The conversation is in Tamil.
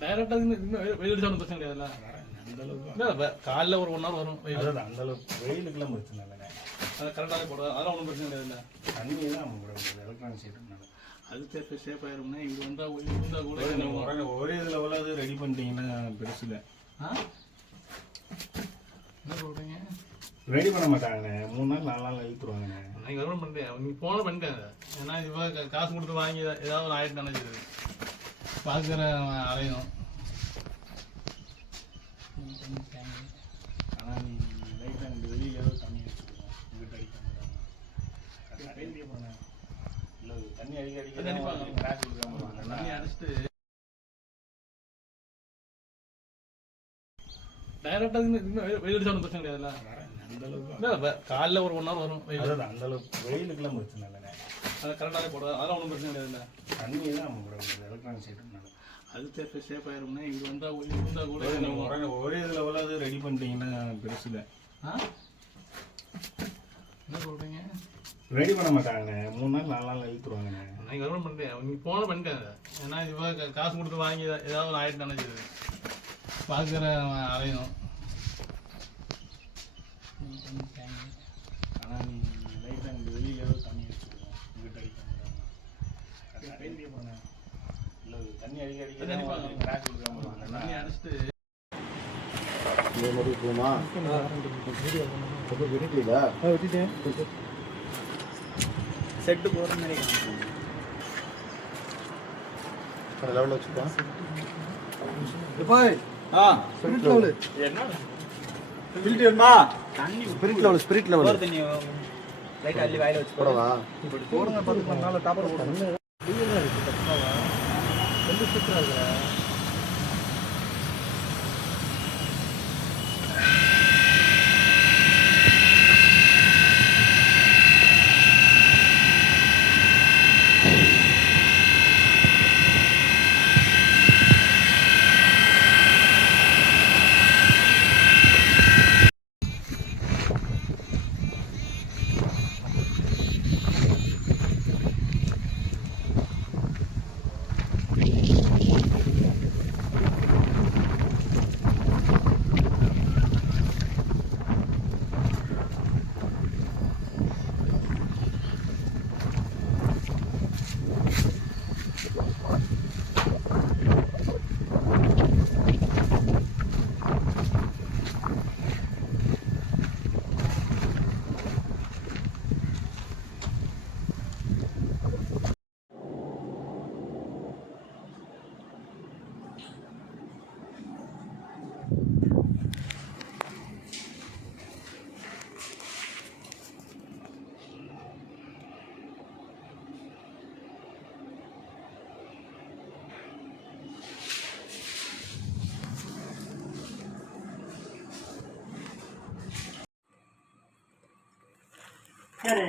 டைரக்டா வெயில் அடிச்சாலும் பிரச்சனை கிடையாதுல்ல. அந்த அளவுக்கு காலைல ஒரு 1 hour வரும் வெயில். அந்த அளவுக்கு வெயிலுக்குலாம் பிரச்சனை இல்லைங்க. அதை கரெக்டாக போடுறது அதெல்லாம் ஒன்றும் பிரச்சனை கிடையாதுல்ல. தண்ணி தான் நம்ம கூட எலக்ட்ரானிக் சைடுனால அது சேஃப் ஆயிரும்னா இது வந்தால் கூட ஒரே இதில் உள்ளது ரெடி பண்ணிட்டீங்கன்னா பெருசு இல்லை. என்ன சொல்கிறீங்க? ரெடி பண்ண மாட்டாங்கண்ணே. 3 நாள் 4 நாள் இழுத்துருவாங்கண்ணே. நீங்கள் கவர்மெண்ட் பண்ணிட்டேன். நீங்கள் போன பண்ணிட்டாங்க. ஏன்னா இப்போ காசு கொடுத்து வாங்கி ஏதாவது ஒரு ஆயிரத்தி நினைச்சிது பார்க்குற அலையும். ஆனால் நீ லைட்டாக இந்த வெளியில் ஏதோ தண்ணி அடிச்சுடுவோம். இங்கிட்ட அடிக்க போனேன் இல்லை தண்ணி அடிக்க கிராஸ் கொடுக்காம தண்ணி அடிச்சுட்டு டைரக்டா வெயில் அடிச்சாலும் பிரச்சனை கிடையாதுல்ல. அந்த அளவுக்கு காலைல ஒரு 1 hour வரும் வெயில். அந்த அளவுக்கு வெயிலுக்குலாம் பிரச்சனை இல்லைண்ணே. அதை கரெக்டாக போடுறது அதெல்லாம் ஒன்றும் பிரச்சனை கிடையாதுல்ல. தண்ணி தான் நம்ம கூட எலக்ட்ரானிக் சைடுனால அது சேஃப் ஆயிரும்னா இது வந்தால் கூட ஒரே இதில் உள்ளது ரெடி பண்ணிட்டீங்கன்னா பெருசு இல்லை. என்ன சொல்கிறீங்க? ரெடி பண்ண மாட்டாங்கண்ணே. 3 நாள் 4 நாள் இழுத்துருவாங்கண்ணே. நீங்கள் கவர்மெண்ட் பண்ணிட்டேன். நீங்கள் போன பண்ணிட்டாங்க. ஏன்னா இப்போ காசு கொடுத்து வாங்கி ஏதாவது ஒரு ஆயிரத்தி நினைச்சிது பார்க்குற அலையும். ஆனால் நீ லைட்டாக இந்த வெளியில் ஏதோ தண்ணி அடிச்சுடுவோம். இங்கிட்ட அடிக்க போனேன் இல்லை தண்ணி அடிக்க கிராஸ் கொடுக்காம தண்ணி அடிச்சுட்டு இந்த மாதிரி போமா விட்டுட்டீங்களா? விட்டுட்டேன். செட்டு போகிற மாதிரி லெவலில் வச்சுப்பா. ஸ்பிரிட் லெவலு என்ன ஸ்பிரிட் வேணுமா? ஸ்பிரிட் லெவல் தண்ணி லைட் அள்ளி வாயில வச்சு போடவா? இப்படி போடுங்க. 10 நாள் டாப்பர் போடுங்க. டிவில இருக்கு பத்தவா ரொம்ப சூப்பரா இருக்கு. சரி